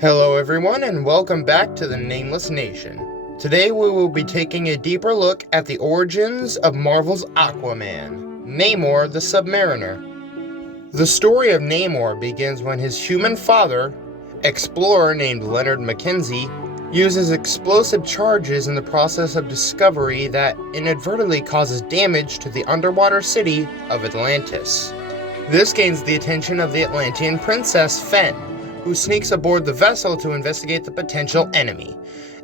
Hello everyone and welcome back to the Nameless Nation. Today we will be taking a deeper look at the origins of Marvel's Aquaman, Namor the Submariner. The story of Namor begins when his human father, explorer named Leonard Mackenzie, uses explosive charges in the process of discovery that inadvertently causes damage to the underwater city of Atlantis. This gains the attention of the Atlantean princess Fen, who sneaks aboard the vessel to investigate the potential enemy.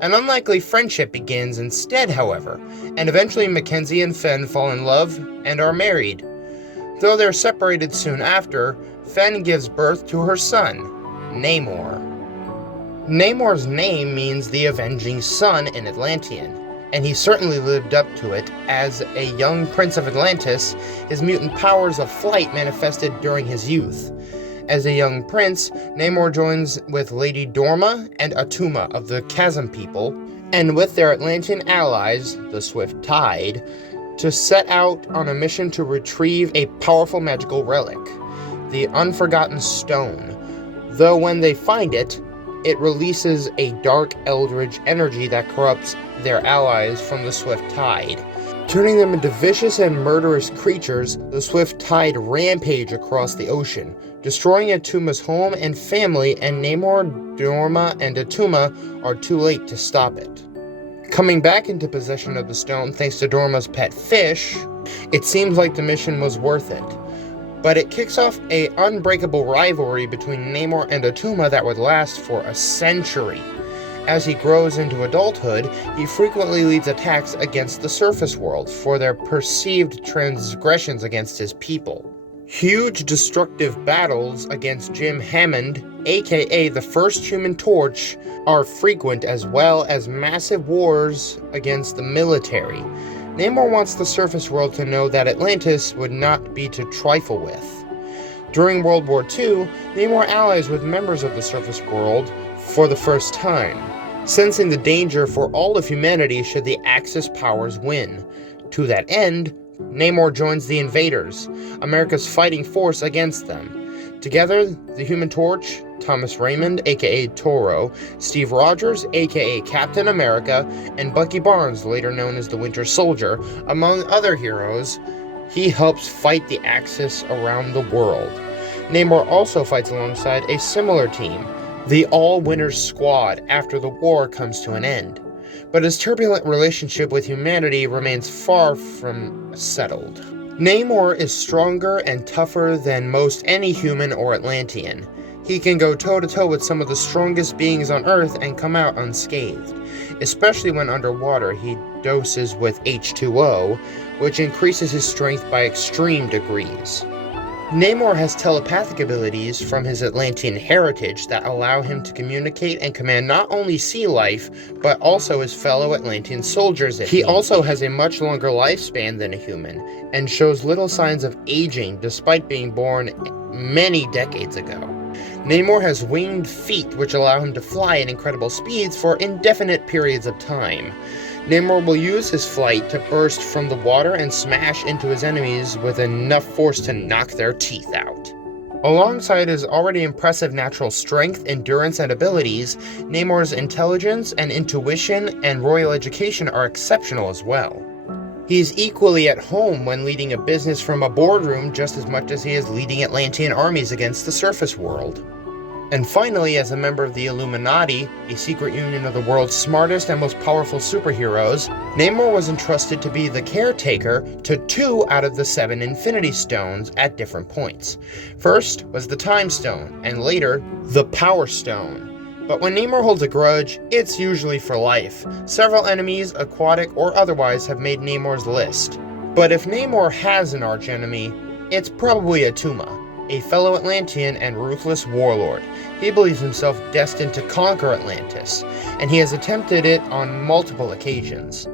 An unlikely friendship begins instead, however, and eventually Mackenzie and Fen fall in love and are married. Though they're separated soon after, Fen gives birth to her son, Namor. Namor's name means the Avenging Sun in Atlantean, and he certainly lived up to it. As a young prince of Atlantis, his mutant powers of flight manifested during his youth. As a young prince, Namor joins with Lady Dorma and Attuma of the Chasm People, and with their Atlantean allies, the Swift Tide, to set out on a mission to retrieve a powerful magical relic, the Unforgotten Stone. Though when they find it, it releases a dark eldritch energy that corrupts their allies from the Swift Tide. Turning them into vicious and murderous creatures, the Swift Tide rampage across the ocean, destroying Attuma's home and family, and Namor, Dorma, and Attuma are too late to stop it. Coming back into possession of the stone thanks to Dorma's pet fish, it seems like the mission was worth it. But it kicks off an unbreakable rivalry between Namor and Attuma that would last for a century. As he grows into adulthood, he frequently leads attacks against the surface world for their perceived transgressions against his people. Huge destructive battles against Jim Hammond, aka the First Human Torch, are frequent, as well as massive wars against the military. Namor wants the surface world to know that Atlantis would not be to trifle with. During World War II, Namor allies with members of the surface world for the first time, sensing the danger for all of humanity should the Axis powers win. To that end, Namor joins the invaders, America's fighting force against them. Together, the Human Torch, Thomas Raymond, aka Toro, Steve Rogers, aka Captain America, and Bucky Barnes, later known as the Winter Soldier, among other heroes, he helps fight the Axis around the world. Namor also fights alongside a similar team, the All-Winners Squad, after the war comes to an end. But his turbulent relationship with humanity remains far from settled. Namor is stronger and tougher than most any human or Atlantean. He can go toe-to-toe with some of the strongest beings on Earth and come out unscathed. Especially when underwater, he doses with H2O, which increases his strength by extreme degrees. Namor has telepathic abilities from his Atlantean heritage that allow him to communicate and command not only sea life, but also his fellow Atlantean soldiers. He also has a much longer lifespan than a human, and shows little signs of aging despite being born many decades ago. Namor has winged feet which allow him to fly at incredible speeds for indefinite periods of time. Namor will use his flight to burst from the water and smash into his enemies with enough force to knock their teeth out. Alongside his already impressive natural strength, endurance, and abilities, Namor's intelligence and intuition and royal education are exceptional as well. He's equally at home when leading a business from a boardroom just as much as he is leading Atlantean armies against the surface world. And finally, as a member of the Illuminati, a secret union of the world's smartest and most powerful superheroes, Namor was entrusted to be the caretaker to 2 out of the 7 Infinity Stones at different points. First was the Time Stone, and later, the Power Stone. But when Namor holds a grudge, it's usually for life. Several enemies, aquatic or otherwise, have made Namor's list. But if Namor has an archenemy, it's probably Attuma, a fellow Atlantean and ruthless warlord. He believes himself destined to conquer Atlantis, and he has attempted it on multiple occasions,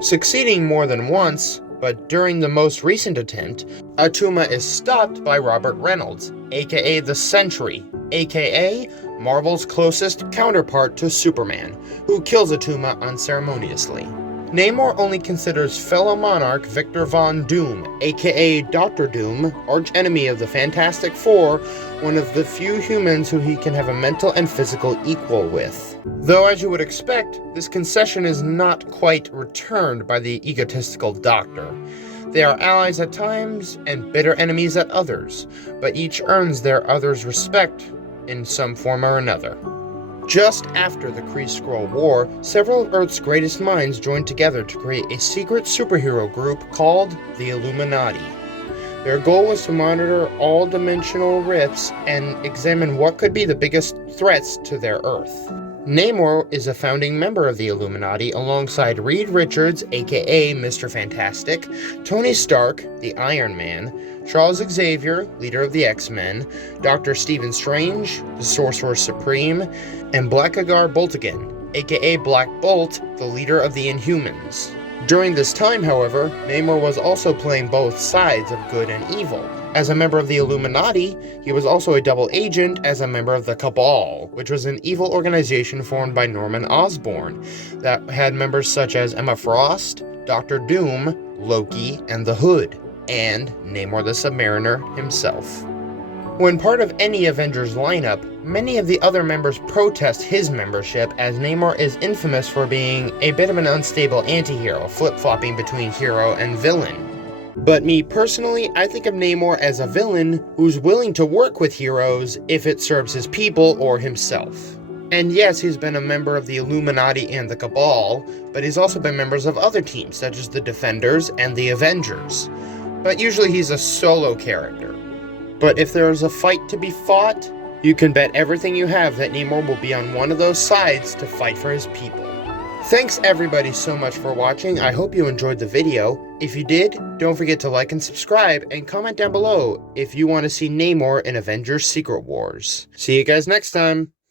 succeeding more than once. But during the most recent attempt, Attuma is stopped by Robert Reynolds, aka the Sentry, aka Marvel's closest counterpart to Superman, who kills Attuma unceremoniously. Namor only considers fellow monarch Victor Von Doom, aka Dr. Doom, archenemy of the Fantastic Four, one of the few humans who he can have a mental and physical equal with. Though, as you would expect, this concession is not quite returned by the egotistical Doctor. They are allies at times and bitter enemies at others, but each earns their other's respect in some form or another. Just after the Kree-Skrull War, several of Earth's greatest minds joined together to create a secret superhero group called the Illuminati. Their goal was to monitor all dimensional rifts and examine what could be the biggest threats to their Earth. Namor is a founding member of the Illuminati alongside Reed Richards, aka Mr. Fantastic, Tony Stark, the Iron Man, Charles Xavier, leader of the X-Men, Dr. Stephen Strange, the Sorcerer Supreme, and Blackagar Boltigan, aka Black Bolt, the leader of the Inhumans. During this time, however, Namor was also playing both sides of good and evil. As a member of the Illuminati, he was also a double agent as a member of the Cabal, which was an evil organization formed by Norman Osborn that had members such as Emma Frost, Dr. Doom, Loki, and the Hood, and Namor the Submariner himself. When part of any Avengers lineup, many of the other members protest his membership, as Namor is infamous for being a bit of an unstable anti-hero, flip-flopping between hero and villain. But me personally, I think of Namor as a villain who's willing to work with heroes if it serves his people or himself. And yes, he's been a member of the Illuminati and the Cabal, but he's also been members of other teams such as the Defenders and the Avengers. But usually he's a solo character. But if there is a fight to be fought, you can bet everything you have that Namor will be on one of those sides to fight for his people. Thanks everybody so much for watching. I hope you enjoyed the video. If you did, don't forget to like and subscribe, and comment down below if you want to see Namor in Avengers Secret Wars. See you guys next time.